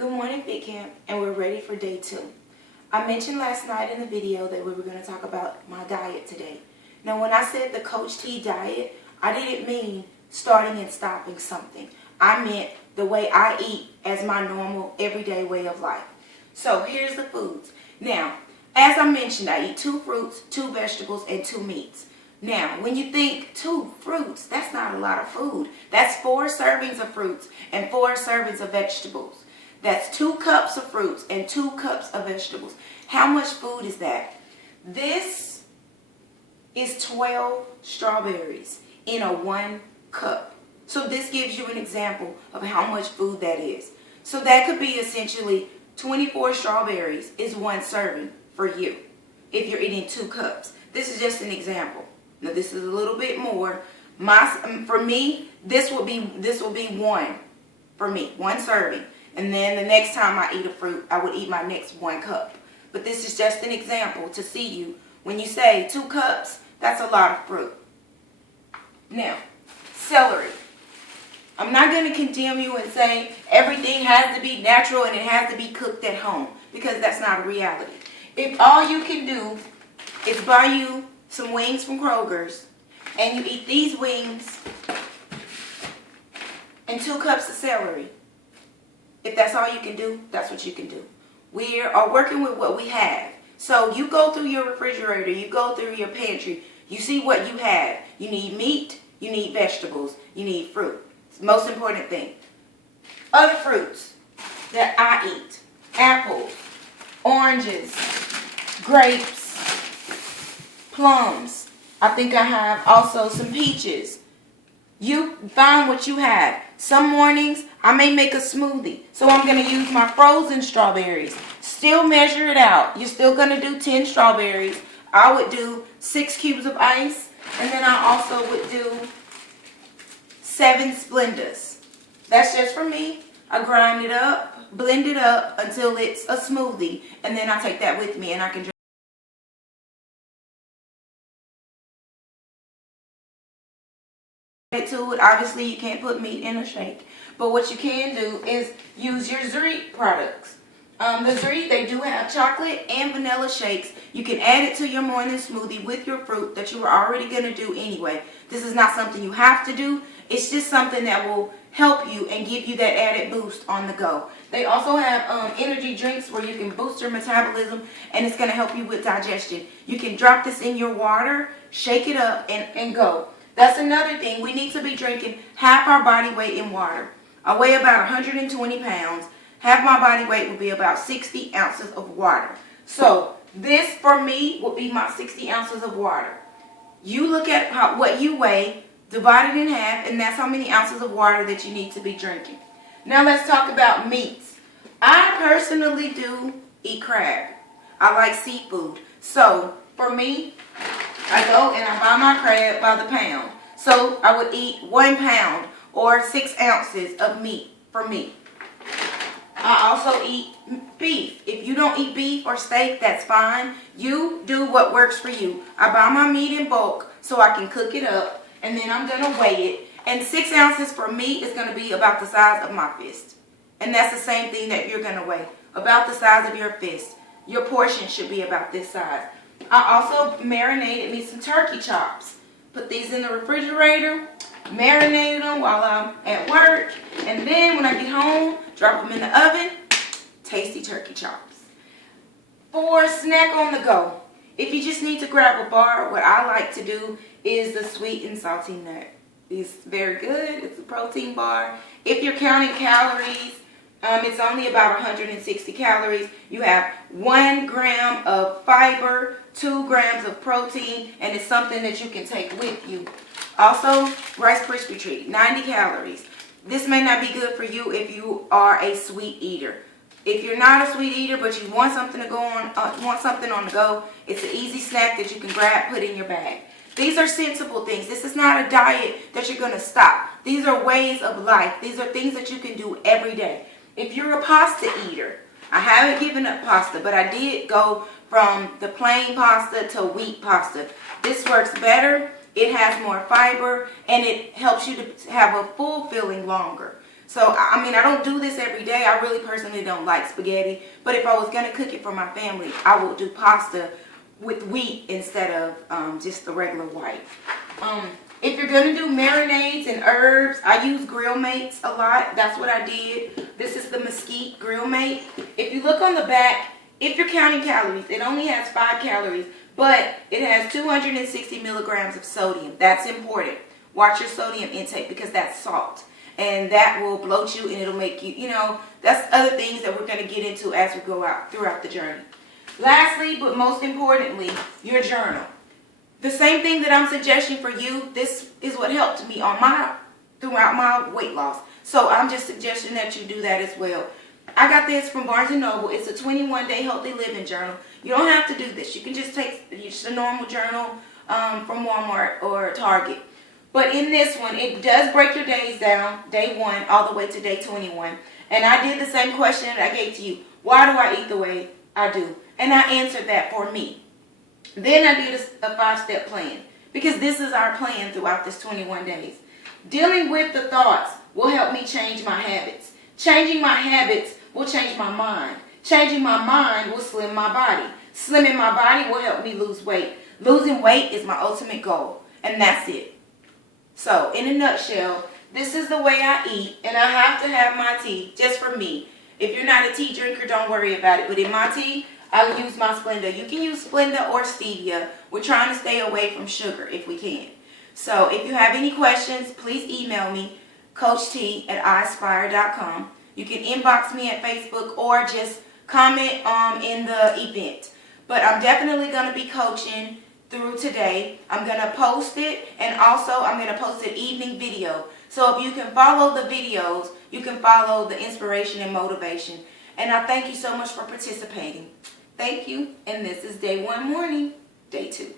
Good morning, Fit Camp, and we're ready for day 2. I mentioned last night in the video that we were going to talk about my diet today. Now, when I said the Coach T diet, I didn't mean starting and stopping something. I meant the way I eat as my normal, everyday way of life. So, here's the foods. Now, as I mentioned, I eat 2 fruits, 2 vegetables, and 2 meats. Now, when you think 2 fruits, that's not a lot of food. That's 4 servings of fruits and 4 servings of vegetables. That's 2 cups of fruits and 2 cups of vegetables. How much food is that? This is 12 strawberries in a 1 cup. So this gives you an example of how much food that is. So that could be essentially 24 strawberries is 1 serving for you if you're eating 2 cups. This is just an example. Now this is a little bit more. For me, this will be 1 for me, 1 serving. And then the next time I eat a fruit, I would eat my next 1 cup. But this is just an example to see you. When you say 2 cups, that's a lot of fruit. Now, celery. I'm not going to condemn you and say everything has to be natural and it has to be cooked at home, because that's not a reality. If all you can do is buy you some wings from Kroger's and you eat these wings and 2 cups of celery, if that's all you can do, that's what you can do. We are working with what we have. So you go through your refrigerator, you go through your pantry, you see what you have. You need meat, you need vegetables, you need fruit. It's the most important thing. Other fruits that I eat: apples, oranges, grapes, plums. I think I have also some peaches. You find what you have. Some mornings I may make a smoothie, so I'm going to use my frozen strawberries. Still measure it out. You're still going to do 10 strawberries. I would do 6 cubes of ice, and then I also would do 7 Splendas. That's just for me. I grind it up, blend it up until it's a smoothie, and then I take that with me and I can drink to it. Obviously, you can't put meat in a shake, but what you can do is use your Zreet products. The Zreet, they do have chocolate and vanilla shakes. You can add it to your morning smoothie with your fruit that you were already going to do anyway. This is not something you have to do. It's just something that will help you and give you that added boost on the go. They also have energy drinks where you can boost your metabolism, and it's going to help you with digestion. You can drop this in your water, shake it up, and go. That's another thing. We need to be drinking half our body weight in water. I weigh about 120 pounds. Half my body weight would be about 60 ounces of water. So this for me would be my 60 ounces of water. You look at what you weigh, divide it in half, and that's how many ounces of water that you need to be drinking. Now let's talk about meats. I personally do eat crab. I like seafood. So for me, I go and I buy my crab by the pound. So I would eat 1 pound or 6 ounces of meat for me. I also eat beef. If you don't eat beef or steak, that's fine. You do what works for you. I buy my meat in bulk so I can cook it up, and then I'm going to weigh it. And 6 ounces for meat is going to be about the size of my fist. And that's the same thing that you're going to weigh, about the size of your fist. Your portion should be about this size. I also marinated me some turkey chops. Put these in the refrigerator, marinated them while I'm at work, and then when I get home, drop them in the oven. Tasty turkey chops. For snack on the go, if you just need to grab a bar, what I like to do is the sweet and salty nut. It's very good. It's a protein bar. If you're counting calories, it's only about 160 calories. You have 1 gram of fiber, 2 grams of protein, and it's something that you can take with you. Also, Rice Krispie Treat, 90 calories. This may not be good for you if you are a sweet eater. If you're not a sweet eater, but you want something to go on, want something on the go, it's an easy snack that you can grab, put in your bag. These are sensible things. This is not a diet that you're going to stop. These are ways of life. These are things that you can do every day. If you're a pasta eater, I haven't given up pasta, but I did go from the plain pasta to wheat pasta. This works better. It has more fiber, and it helps you to have a full feeling longer. So, I mean, I don't do this every day. I really personally don't like spaghetti. But if I was going to cook it for my family, I would do pasta with wheat instead of just the regular white. If you're going to do marinades and herbs, I use Grill Mates a lot. That's what I did. This is the Mesquite Grill Mate. If you look on the back, if you're counting calories, it only has 5 calories, but it has 260 milligrams of sodium. That's important. Watch your sodium intake because that's salt. And that will bloat you and it'll make you, that's other things that we're going to get into as we go out throughout the journey. Lastly, but most importantly, your journal. The same thing that I'm suggesting for you, this is what helped me throughout my weight loss. So I'm just suggesting that you do that as well. I got this from Barnes & Noble. It's a 21-day healthy living journal. You don't have to do this. You can just take just a normal journal from Walmart or Target. But in this one, it does break your days down, day 1 all the way to day 21. And I did the same question that I gave to you. Why do I eat the way I do? And I answered that for me. Then I did a 5-step plan because this is our plan throughout this 21 days. Dealing with the thoughts will help me change my habits. Changing my habits will change my mind. Changing my mind will slim my body. Slimming my body will help me lose weight. Losing weight is my ultimate goal, and that's it. So, in a nutshell, this is the way I eat, and I have to have my tea just for me. If you're not a tea drinker, don't worry about it. But in my tea, I use my Splenda. You can use Splenda or Stevia. We're trying to stay away from sugar if we can. So, if you have any questions, please email me, CoachT@iAspire.com. You can inbox me at Facebook or just comment in the event. But I'm definitely going to be coaching through today. I'm going to post it, and also I'm going to post an evening video. So if you can follow the videos, you can follow the inspiration and motivation. And I thank you so much for participating. Thank you, and this is day 1 morning, day 2.